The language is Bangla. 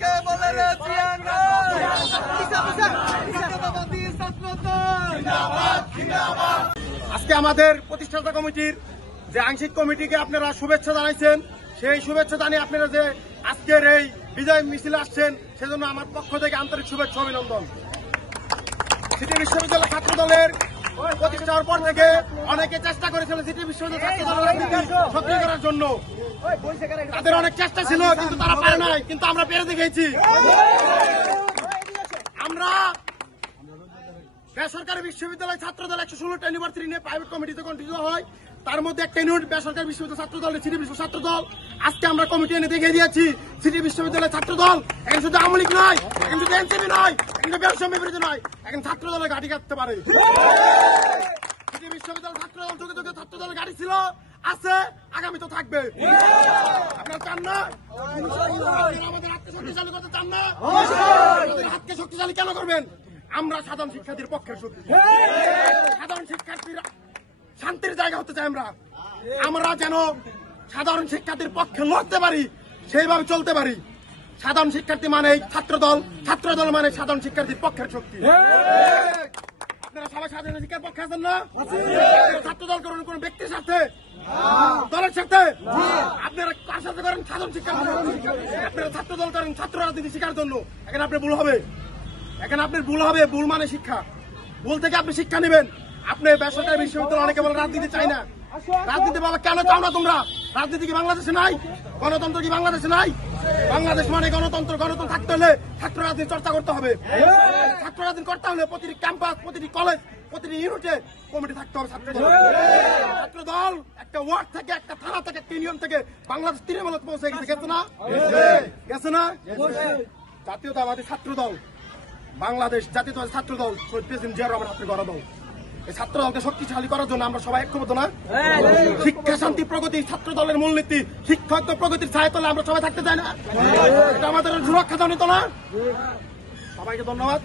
কে বলে রে আজকে আমাদের প্রতিষ্ঠাতা কমিটির যে আংশিক কমিটিকে আপনারা শুভেচ্ছা জানাইছেন, সেই শুভেচ্ছা জানিয়ে আপনারা যে আজকের এই বিজয় মিছিলে আসছেন, সেজন্য আমার পক্ষ থেকে আন্তরিক শুভেচ্ছা অভিনন্দন। সিটি বিশ্ববিদ্যালয় ছাত্র দলের প্রতিষ্ঠার পর থেকে অনেকে চেষ্টা করেছিল সিটি বিশ্ববিদ্যালয় ছাত্র দলের রাজনীতি সক্রিয় করার জন্য। তাদের অনেক চেষ্টা ছিল, কিন্তু তারা পারে নাই, কিন্তু আমরা পেরে দেখিয়েছি। আমরা বেসরকারি বিশ্ববিদ্যালয় ছাত্র দল 116টা ইউনিভার্সিটি নিয়ে প্রাইভেট কমিটিতে কন্টিনিউ হয়। তার মধ্যে একটা ইউনিট বেসরকারি বিশ্ববিদ্যালয় ছাত্র দল, সিটি বিশ্ব ছাত্র দল। আজকে আমরা কমিটি এনে দেখিয়ে দিয়েছি সিটি বিশ্ববিদ্যালয় ছাত্র দল এখন শুধু আওয়ামী লীগ নয়, এখন শুধু এনসিপি নয়, এখন বৈষম্য বিরোধী নয়, এখন ছাত্র দলের গাড়ি কাটতে পারে। সিটি বিশ্ববিদ্যালয় ছাত্র দল যুগে যুগে ছাত্র দলের গাড়ি ছিল, আছে, আগামী তো থাকবে। আপনারা চান না আমাদের হাতকে শক্তিশালী করতে চান না? আমাদের হাতকে শক্তিশালী কেন করবেন? আমরা সাধারণ শিক্ষার্থীর পক্ষের শক্তি। সাধারণ শিক্ষার্থীরা শান্তির জায়গা হতে চাই। আমরা যেন সাধারণ শিক্ষার্থীর পক্ষে লড়তে পারি, সেইভাবে চলতে পারি। সাধারণ শিক্ষার্থী মানে ছাত্র দল, ছাত্র দল মানে সাধারণ শিক্ষার্থীর পক্ষের শক্তি। আপনারা সবাই সাধারণ শিক্ষার পক্ষে আছেন না? ছাত্র দল করেন কোন ব্যক্তির সাথে, দলের সাথে? আপনারা কার সাথে করেন? সাধারণ শিক্ষার্থী। আপনারা ছাত্র দল করেন ছাত্র রাজনীতি শেখার জন্য। এখানে আপনার ভুল হবে, এখানে আপনার ভুল হবে। ভুল মানে শিক্ষা, ভুল থেকে আপনি শিক্ষা নেবেন। আপনি বেসরকারি বিশ্ববিদ্যালয় অনেকে বলে রাজনীতি চাই না। রাজনীতি বাবা কেন চাও না তোমরা? রাজনীতি কি বাংলাদেশে নাই? গণতন্ত্র কি বাংলাদেশে নাই? বাংলাদেশ মানে গণতন্ত্র। গণতন্ত্র থাকতে হলে ছাত্র রাজনীতি চর্চা করতে হবে। ছাত্র রাজনীতি করতে হলে প্রতিটি ক্যাম্পাস, প্রতিটি কলেজ, প্রতিটি ইউনিটে কমিটি থাকতে হবে। ছাত্র দল একটা ওয়ার্ড থেকে, একটা থানা থেকে, একটা ইউনিয়ন থেকে বাংলাদেশ তৃণমূল পৌঁছে গেছে। গেছে না? গেছে না? জাতীয়তাবাদী ছাত্র দল, বাংলাদেশ জাতীয়তাবাদী ছাত্র দল, শহীদ প্রেসিডেন্ট জিয়া রহমান আপনি গড়া দল। এই ছাত্র দলকে শক্তিশালী করার জন্য আমরা সবাই ঐক্যবদ্ধ না? শিক্ষা, শান্তি, প্রগতি ছাত্র দলের মূলনীতি। শিক্ষক প্রগতির ছায়া তলে আমরা সবাই থাকতে চাই না? এটা আমাদের সুরক্ষা জনিত না? সবাইকে ধন্যবাদ।